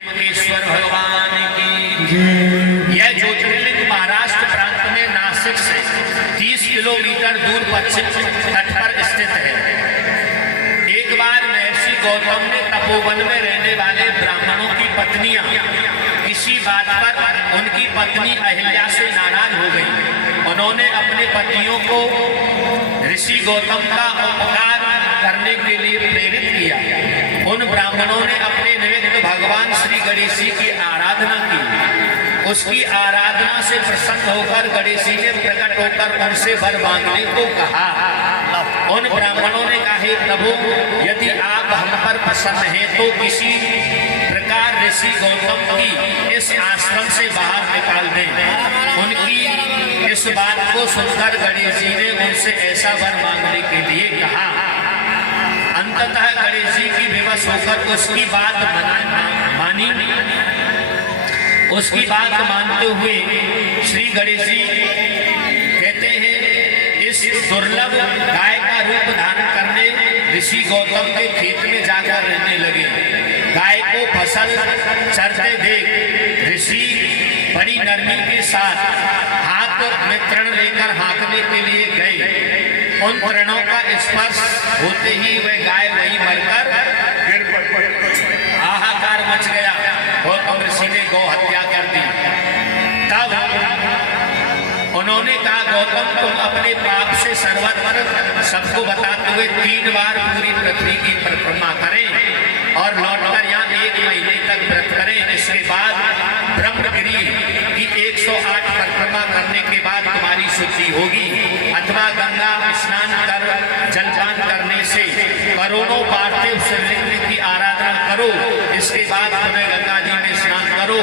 ईश्वर भगवान की। यह ज्योतिर्लिंग महाराष्ट्र प्रांत में नासिक से 30 किलोमीटर दूर पश्चिम तट पर स्थित है। एक बार महर्षि गौतम ने तपोवन में रहने वाले ब्राह्मणों की पत्नियां किसी बात पर उनकी पत्नी अहिल्या से नाराज हो गई। उन्होंने अपने पतियों को ऋषि गौतम का उपकार करने के लिए प्रेरित किया। उन ब्राह्मणों ने अपने निमित्त भगवान श्री गणेश जी की आराधना की। उसकी आराधना से प्रसन्न होकर गणेश जी ने प्रकट होकर उनसे वर मांगने को कहा। उन ब्राह्मणों ने कहा, हे प्रभु, यदि आप हम पर प्रसन्न हैं तो किसी प्रकार ऋषि गौतम की इस आश्रम से बाहर निकाल दें। उनकी इस बात को सुनकर गणेश जी ने उनसे ऐसा वर मांगने के लिए कहा। अंततः गणेश जी की विवश होकर उसकी बात मानी। उसकी बात मानते हुए श्री गणेश जी कहते हैं, इस दुर्लभ गाय का रूप धारण करने ऋषि गौतम के खेत में जाकर रहने लगे। गाय को फसल चरते देख ऋषि बड़ी नरमी के साथ हाथ में तृण लेकर हाँकने के लिए गए। उन तृणों का स्पर्श होते ही वह गाय वहीं मरकर हाहाकार मच गया। गौतम ऋषि ने गौ हत्या कर दी। तब उन्होंने कहा, गौतम, तुम अपने पाप से सर्वत्र सबको बताते हुए 3 बार पूरी पृथ्वी की परिक्रमा करें और लौटकर यहाँ 1 महीने तक व्रत करें। इसके बाद ब्रह्मगिरी की 108 परिक्रमा करने के बाद तुम्हारी शुद्धि होगी। अथवा गंगा स्नान कर जलपान करने से करोड़ों पार्थिव शिवलिंग की आराधना करो। इसके बाद तुम्हें गंगा जी में स्नान करो,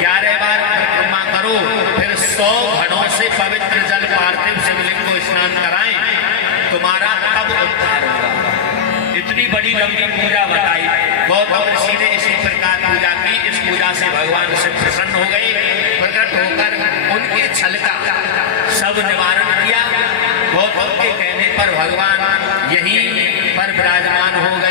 11 बार परिक्रमा करो, फिर 100 घड़ों से पवित्र जल पार्थिव शिवलिंग को स्नान कराएं, तुम्हारा तब उद्धार होगा। इतनी बड़ी लंबी पूजा बताई। गौतम ऋषि ने इसी प्रकार पूजा की। इस पूजा से भगवान से प्रसन्न हो गए। प्रकट होकर उनके छल का सब निवारण किया। गौतम के कहने पर भगवान यहीं पर विराजमान हो गए।